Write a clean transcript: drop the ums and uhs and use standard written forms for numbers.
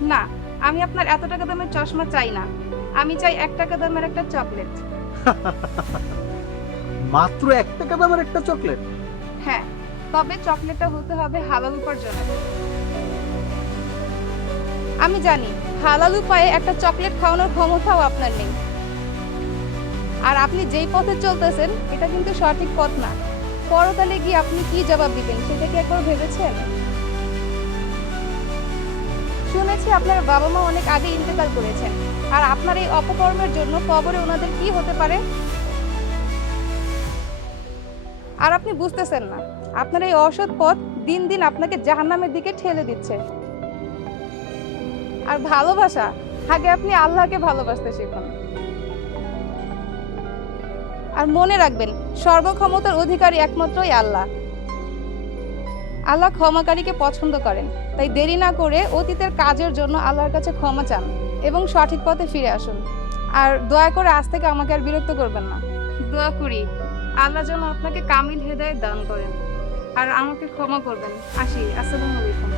না, আমি আপনার এত টাকা দামের চশমা চাই না। আমি চাই 1 টাকা দামের একটা চকলেট। মাত্র 1 টাকা দামের একটা চকলেট? হ্যাঁ, তবে চকলেটটা হতে হবে হালাল উপার্জনের। আমি জানি হালাল উপায়ে একটা চকলেট খাওয়ানোর ক্ষমতাও আপনার নেই। আর আপনি যেই পথে চলতেছেন এটা কিন্তু সঠিক পথ না। পরকালে গিয়ে আপনি কি জবাব দিবেন সেটা কি একবার ভেবেছেন? শুনেছি আপনার বাবা মা অনেক আগে ইন্তেকাল করেছেন। আর আপনার এই অপকর্মের জন্য কবরে ওনাদের কি হতে পারে? আর আপনি বুঝতেছেন না, আপনার এই অসৎ পথ দিন দিন আপনাকে জাহান্নামের দিকে ঠেলে দিচ্ছে। আর ভালোবাসা, আগে আপনি আল্লাহকে ভালোবাসতে শিখুন। আর মনে রাখবেন, সর্বক্ষমতার অধিকারী একমাত্রই আল্লাহ। আল্লাহ ক্ষমাকারীকে পছন্দ করেন। তাই দেরি না করে অতীতের কাজের জন্য আল্লাহর কাছে ক্ষমা চান এবং সঠিক পথে ফিরে আসুন। আর দয়া করে আজ থেকে আমাকে আর বিরক্ত করবেন না। দোয়া করি আল্লাহ যেন আপনাকে কামিল হেদায়েত দান করেন। আর আমাকে ক্ষমা করবেন। আসি, আসসালামু আলাইকুম।